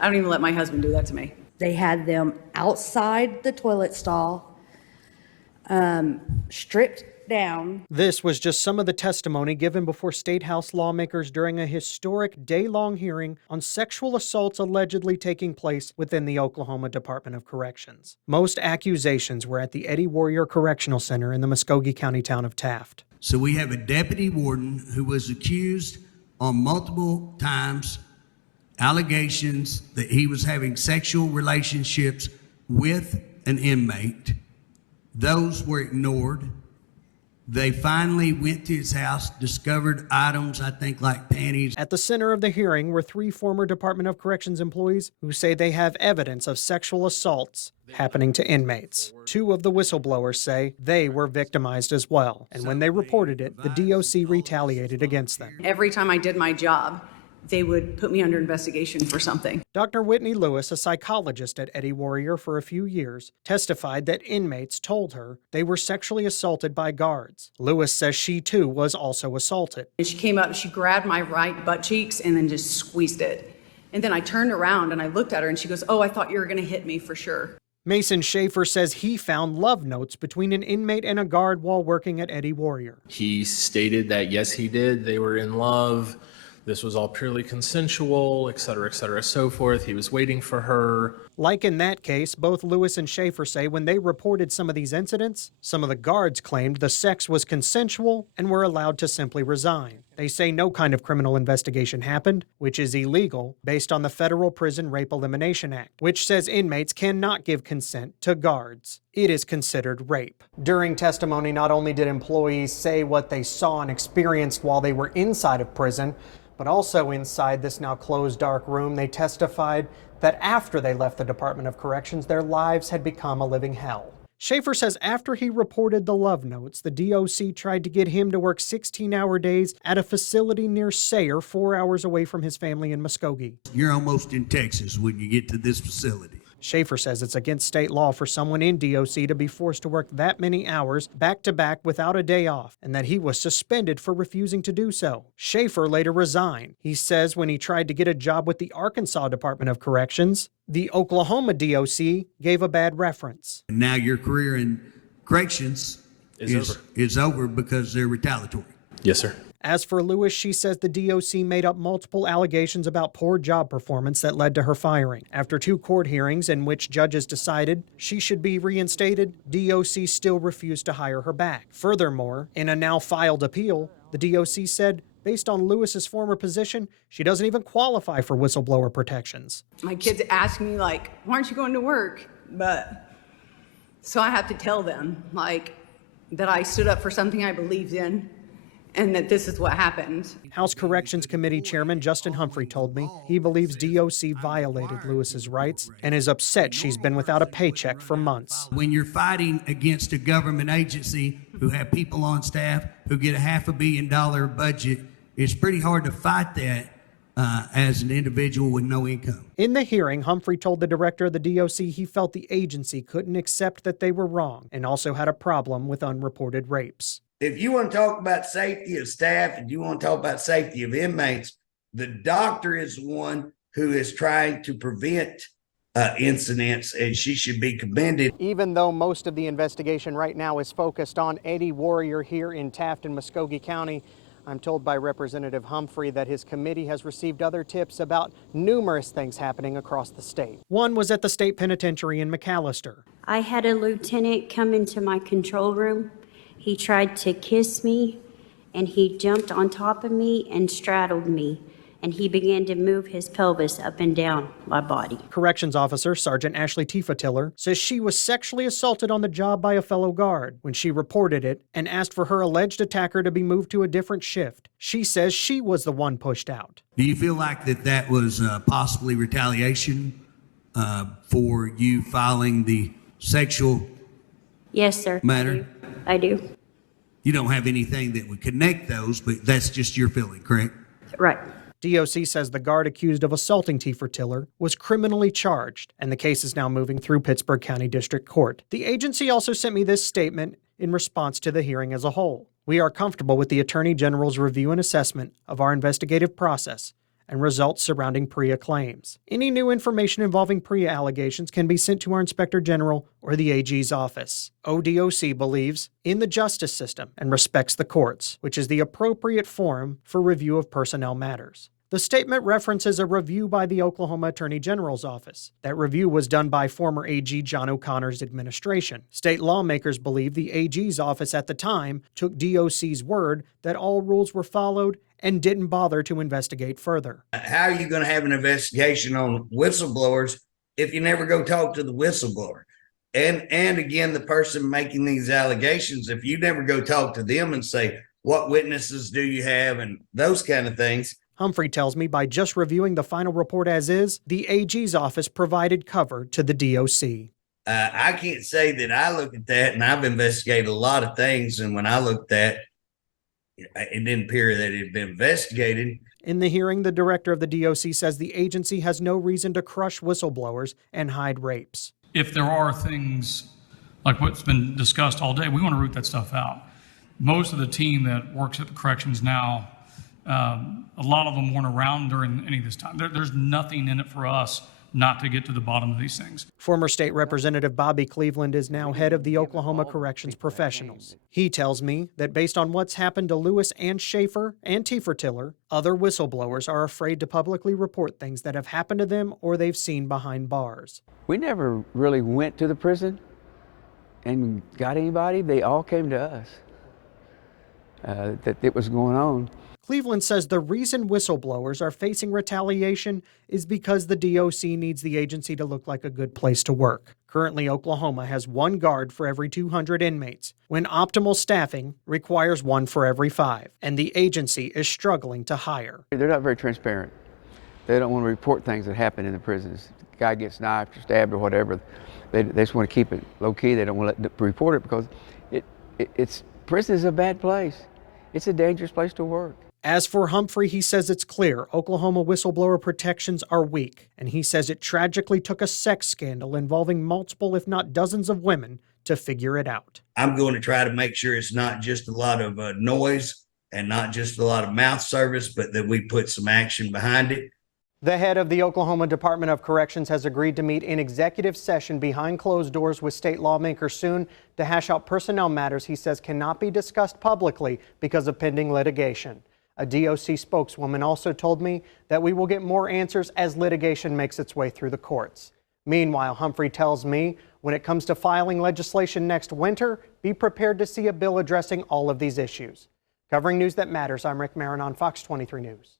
I don't even let my husband do that to me. They had them outside the toilet stall, stripped down. This was just some of the testimony given before State House lawmakers during a historic day-long hearing on sexual assaults allegedly taking place within the Oklahoma Department of Corrections. Most accusations were at the Eddie Warrior Correctional Center in the Muskogee County town of Taft. So we have a deputy warden who was accused on multiple times, allegations that he was having sexual relationships with an inmate. Those were ignored. They finally went to his house, discovered items, I think, like panties. At the center of the hearing were 3 former Department of Corrections employees who say they have evidence of sexual assaults happening to inmates. 2 of the whistleblowers say they were victimized as well, and when they reported it, the DOC retaliated against them. Every time I did my job, they would put me under investigation for something. Dr. Whitney Lewis, a psychologist at Eddie Warrior for a few years, testified that inmates told her they were sexually assaulted by guards. Lewis says she too was also assaulted. And she came up, she grabbed my right butt cheeks and then just squeezed it. And then I turned around and I looked at her and she goes, "Oh, I thought you were gonna hit me for sure." Mason Schaefer says he found love notes between an inmate and a guard while working at Eddie Warrior. He stated that yes, he did. They were in love. This was all purely consensual, et cetera, so forth. He was waiting for her. Like in that case, both Lewis and Schaefer say when they reported some of these incidents, some of the guards claimed the sex was consensual and were allowed to simply resign. They say no kind of criminal investigation happened, which is illegal based on the Federal Prison Rape Elimination Act, which says inmates cannot give consent to guards. It is considered rape. During testimony, not only did employees say what they saw and experienced while they were inside of prison, but also inside this now closed dark room, they testified that after they left the Department of Corrections, their lives had become a living hell. Schaefer says after he reported the love notes, the DOC tried to get him to work 16-hour days at a facility near Sayre, 4 hours away from his family in Muskogee. You're almost in Texas when you get to this facility. Schaefer says it's against state law for someone in DOC to be forced to work that many hours back-to-back without a day off, and that he was suspended for refusing to do so. Schaefer later resigned. He says when he tried to get a job with the Arkansas Department of Corrections, the Oklahoma DOC gave a bad reference. And now your career in corrections is over because they're retaliatory. Yes, sir. As for Lewis, she says the DOC made up multiple allegations about poor job performance that led to her firing. After 2 court hearings in which judges decided she should be reinstated, DOC still refused to hire her back. Furthermore, in a now filed appeal, the DOC said, based on Lewis's former position, she doesn't even qualify for whistleblower protections. My kids ask me, like, "Why aren't you going to work?" But so I have to tell them, like, that I stood up for something I believed in, and that this is what happened. House Corrections Committee Chairman Justin Humphrey told me he believes DOC violated Lewis's rights and is upset she's been without a paycheck for months. When you're fighting against a government agency who have people on staff who get a $500 million budget, it's pretty hard to fight that as an individual with no income. In the hearing, Humphrey told the director of the DOC he felt the agency couldn't accept that they were wrong and also had a problem with unreported rapes. If you want to talk about safety of staff and you want to talk about safety of inmates, the doctor is the one who is trying to prevent incidents, and she should be commended. Even though most of the investigation right now is focused on Eddie Warrior here in Taft and Muskogee County, I'm told by Representative Humphrey that his committee has received other tips about numerous things happening across the state. One was at the state penitentiary in McAllister. I had a lieutenant come into my control room. He tried to kiss me, and he jumped on top of me and straddled me, and he began to move his pelvis up and down my body. Corrections Officer Sergeant Ashley Tifatiller says she was sexually assaulted on the job by a fellow guard when she reported it and asked for her alleged attacker to be moved to a different shift. She says she was the one pushed out. Do you feel like that was possibly retaliation for you filing the sexual Yes, sir. matter? I do. You don't have anything that would connect those, but that's just your feeling, correct? Right. DOC says the guard accused of assaulting Tifatiller was criminally charged, and the case is now moving through Pittsburgh County District Court. The agency also sent me this statement in response to the hearing as a whole. We are comfortable with the Attorney General's review and assessment of our investigative process, and results surrounding PREA claims. Any new information involving PREA allegations can be sent to our Inspector General or the AG's office. ODOC believes in the justice system and respects the courts, which is the appropriate forum for review of personnel matters. The statement references a review by the Oklahoma Attorney General's office. That review was done by former AG John O'Connor's administration. State lawmakers believe the AG's office at the time took DOC's word that all rules were followed and didn't bother to investigate further. How are you going to have an investigation on whistleblowers if you never go talk to the whistleblower? And again, the person making these allegations, if you never go talk to them and say, what witnesses do you have, and those kind of things. Humphrey tells me by just reviewing the final report as is, the AG's office provided cover to the DOC. I can't say that I look at that, and I've investigated a lot of things, and when I looked at it didn't appear that it had been investigated. In the hearing, the director of the DOC says the agency has no reason to crush whistleblowers and hide rapes. If there are things like what's been discussed all day, we want to root that stuff out. Most of the team that works at the corrections now, a lot of them weren't around during any of this time. There's nothing in it for us not to get to the bottom of these things. Former State Representative Bobby Cleveland is now head of the Oklahoma Corrections Professionals. He tells me that based on what's happened to Lewis and Schaefer and Tiller, other whistleblowers are afraid to publicly report things that have happened to them or they've seen behind bars. We never really went to the prison and got anybody. They all came to us that it was going on. Cleveland says the reason whistleblowers are facing retaliation is because the DOC needs the agency to look like a good place to work. Currently, Oklahoma has 1 guard for every 200 inmates, when optimal staffing requires 1 for every 5, and the agency is struggling to hire. They're not very transparent. They don't want to report things that happen in the prisons. The guy gets knifed or stabbed or whatever. They just want to keep it low key. They don't want to report it because prison is a bad place. It's a dangerous place to work. As for Humphrey, he says it's clear Oklahoma whistleblower protections are weak, and he says it tragically took a sex scandal involving multiple, if not dozens of women to figure it out. I'm going to try to make sure it's not just a lot of noise and not just a lot of mouth service, but that we put some action behind it. The head of the Oklahoma Department of Corrections has agreed to meet in executive session behind closed doors with state lawmakers soon to hash out personnel matters he says cannot be discussed publicly because of pending litigation. A DOC spokeswoman also told me that we will get more answers as litigation makes its way through the courts. Meanwhile, Humphrey tells me when it comes to filing legislation next winter, be prepared to see a bill addressing all of these issues. Covering news that matters, I'm Rick Marin on Fox 23 News.